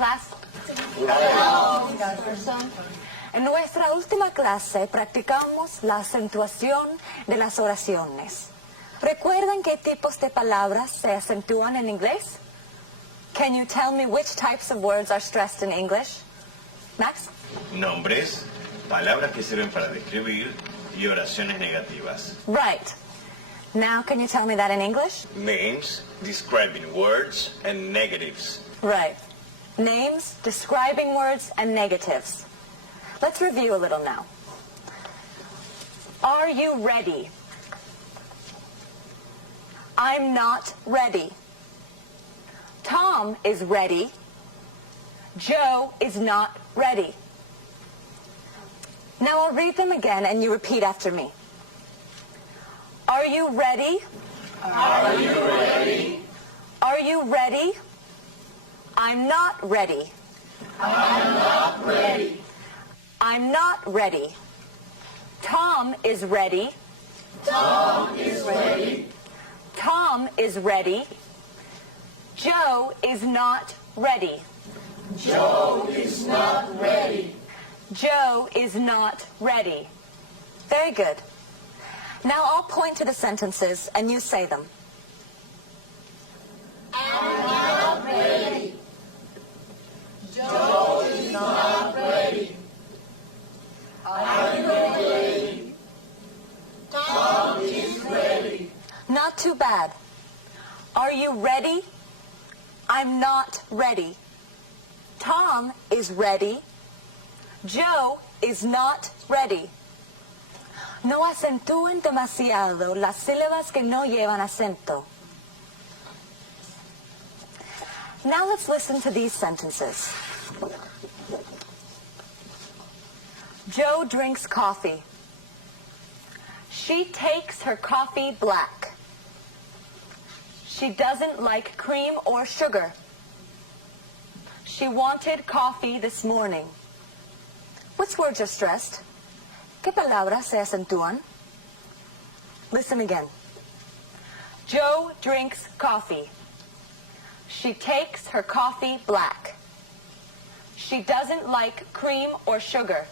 class? Hello. En nuestra última clase practicamos la acentuación de las oraciones. ¿Recuerdan qué tipos de palabras se acentúan en inglés? Can you tell me which types of words are stressed in English? Max? Nombres, palabras que sirven para describir y oraciones negativas. Right. Now can you tell me that in English? Names, describing words and negatives. Right. Names, describing words, and negatives. Let's review a little now. Are you ready? I'm not ready. Tom is ready. Joe is not ready. Now I'll read them again and you repeat after me. Are you ready? Are you ready? Are you ready? I'm not ready. I'm not ready. I'm not ready. Tom is ready. Tom is ready. Tom is ready. Joe is not ready. Joe is not ready. Joe is not ready. Very good. Now I'll point to the sentences and you say them. I'm not ready. Joe is not ready. Are you ready? Tom is ready. Not too bad. Are you ready? I'm not ready. Tom is ready. Joe is not ready. No acentúen demasiado las sílabas que no llevan acento. Now let's listen to these sentences. Joe drinks coffee. She takes her coffee black. She doesn't like cream or sugar. She wanted coffee this morning. Which words are stressed? ¿Qué palabras se acentúan? Listen again. Joe drinks coffee. She takes her coffee black. She doesn't like cream or sugar.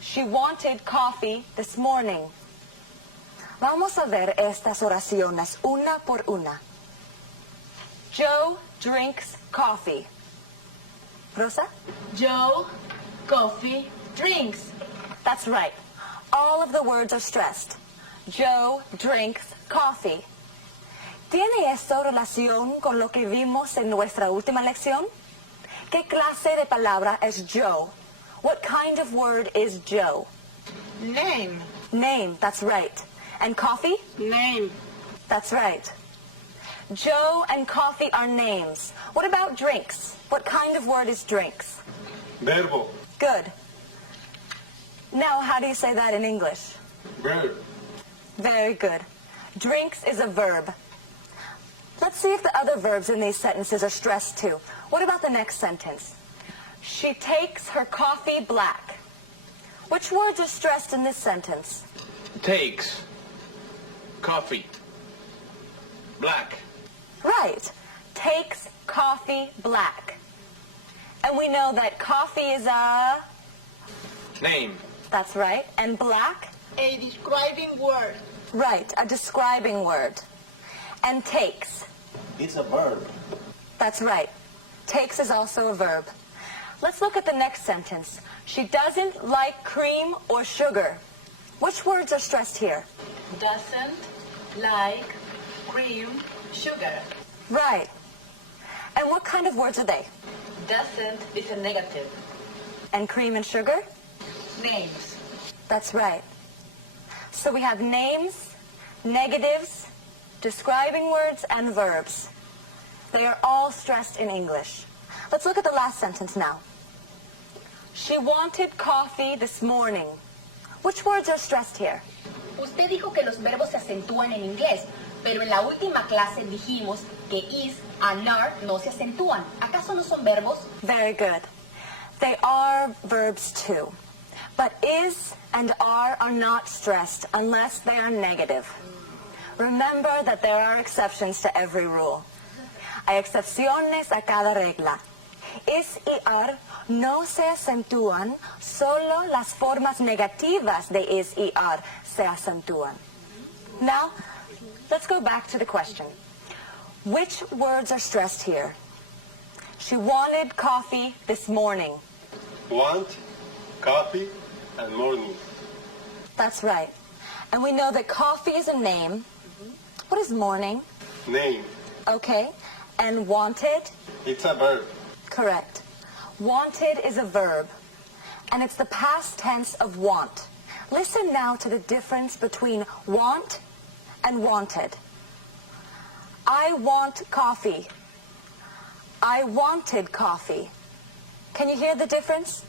She wanted coffee this morning. Vamos a ver estas oraciones una por una. Joe drinks coffee. Rosa? Joe, coffee, drinks. That's right. All of the words are stressed. Joe drinks coffee. ¿Tiene esto relación con lo que vimos en nuestra última lección? ¿Qué clase de palabra es Joe? What kind of word is Joe? Name. Name, that's right. And coffee? Name. That's right. Joe and coffee are names. What about drinks? What kind of word is drinks? Verbo. Good. Now, how do you say that in English? Verb. Very good. Drinks is a verb. Let's see if the other verbs in these sentences are stressed too. What about the next sentence? She takes her coffee black. Which words are stressed in this sentence? Takes. Coffee. Black. Right. Takes coffee black. And we know that coffee is a... Name. That's right. And black? A describing word. Right. A describing word. And takes? It's a verb. That's right. Takes is also a verb. Let's look at the next sentence. She doesn't like cream or sugar. Which words are stressed here? Doesn't like cream, sugar. Right. And what kind of words are they? Doesn't is a negative. And cream and sugar? Names. That's right. So we have names, negatives, describing words, and verbs. They are all stressed in English. Let's look at the last sentence now. She wanted coffee this morning. Which words are stressed here? Usted dijo que los verbos se acentúan en inglés, pero en la última clase dijimos que is and are no se acentúan. ¿Acaso no son verbos? Very good. They are verbs too. But is and are not stressed unless they are negative. Remember that there are exceptions to every rule. Hay excepciones a cada regla. is y ar no se acentúan, solo las formas negativas de is y ar se acentúan. Now, let's go back to the question. Which words are stressed here? She wanted coffee this morning. Want, coffee, and morning. That's right. And we know that coffee is a name. What is morning? Name. Okay. And wanted? It's a verb. Correct. Wanted is a verb, and it's the past tense of want. Listen now to the difference between want and wanted. I want coffee. I wanted coffee. Can you hear the difference?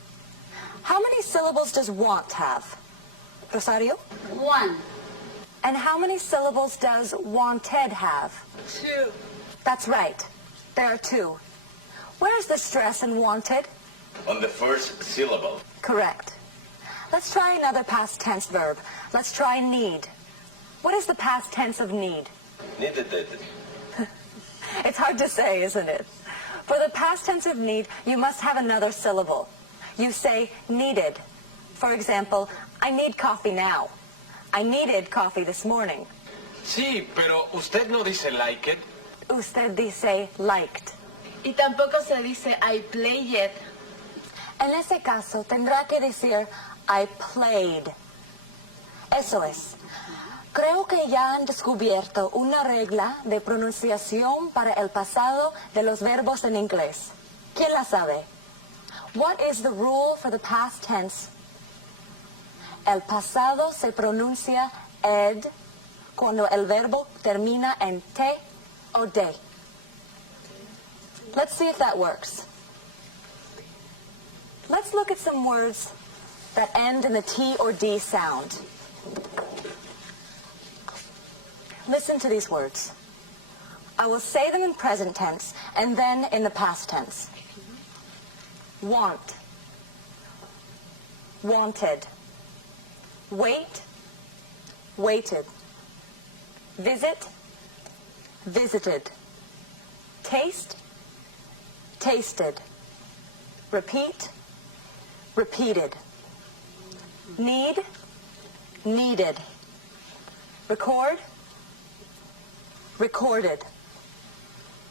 How many syllables does want have? Rosario? 1. And how many syllables does wanted have? 2. That's right. There are 2. Where's the stress in wanted? On the first syllable. Correct. Let's try another past tense verb. Let's try need. What is the past tense of need? Needed. It's hard to say, isn't it? For the past tense of need, you must have another syllable. You say needed. For example, I need coffee now. I needed coffee this morning. Sí, pero usted no dice like it. Usted dice liked. Y tampoco se dice I play it. En ese caso, tendrá que decir I played. Eso es. Creo que ya han descubierto una regla de pronunciación para el pasado de los verbos en inglés. ¿Quién la sabe? What is the rule for the past tense? El pasado se pronuncia ed cuando el verbo termina en te o de. Let's see if that works. Let's look at some words that end in the T or D sound. Listen to these words. I will say them in present tense and then in the past tense. Want. Wanted. Wait. Waited. Visit. Visited. Taste. Tasted. Repeat. Repeated. Need. Needed. Record. Recorded.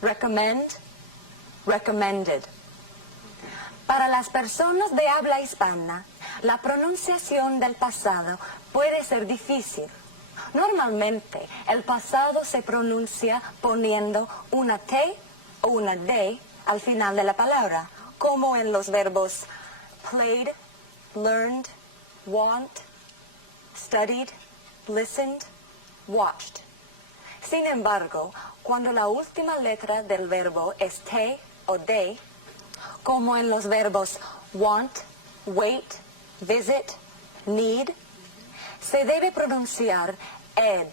Recommend. Recommended. Para las personas de habla hispana, la pronunciación del pasado puede ser difícil. Normalmente, el pasado se pronuncia poniendo una T o una D al final de la palabra, como en los verbos played, learned, want, studied, listened, watched. Sin embargo, cuando la última letra del verbo es T o D, como en los verbos want, wait, visit, need, se debe pronunciar ed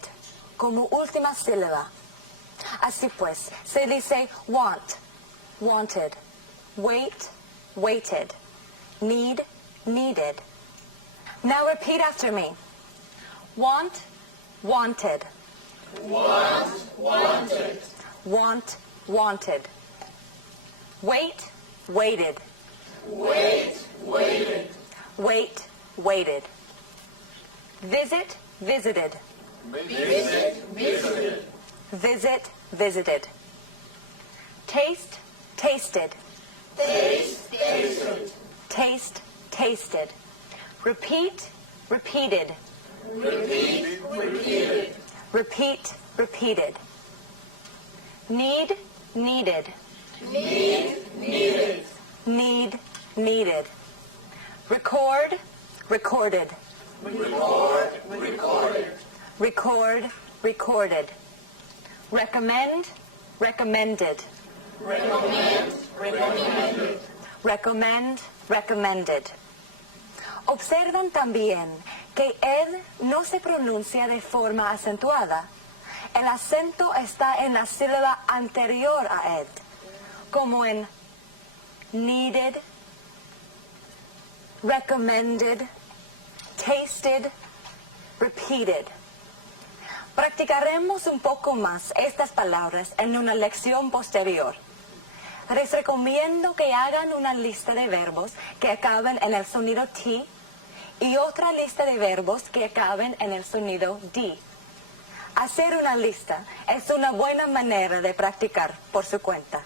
como última sílaba. Así pues, se dice want, wanted, wait, waited, need, needed. Now repeat after me. Want, wanted. Want, wanted. Want, wanted. Wait, waited. Wait, waited. Wait, waited. Visit, visited. Visit, visited. Visit, visited. Taste, tasted. Taste, tasted. Taste, tasted. Repeat, repeated. Repeat, repeated. Repeat, repeated. Need, needed. Need, needed. Need, needed. Record, recorded. Record, recorded. Record, recorded. Recommend, recommended. Recommend, recommended. Recommend, recommended. Observan también que ed no se pronuncia de forma acentuada. El acento está en la sílaba anterior a ed, como en needed, recommended, tasted, repeated. Practicaremos un poco más estas palabras en una lección posterior. Les recomiendo que hagan una lista de verbos que acaben en el sonido T y otra lista de verbos que acaben en el sonido D. Hacer una lista es una buena manera de practicar por su cuenta.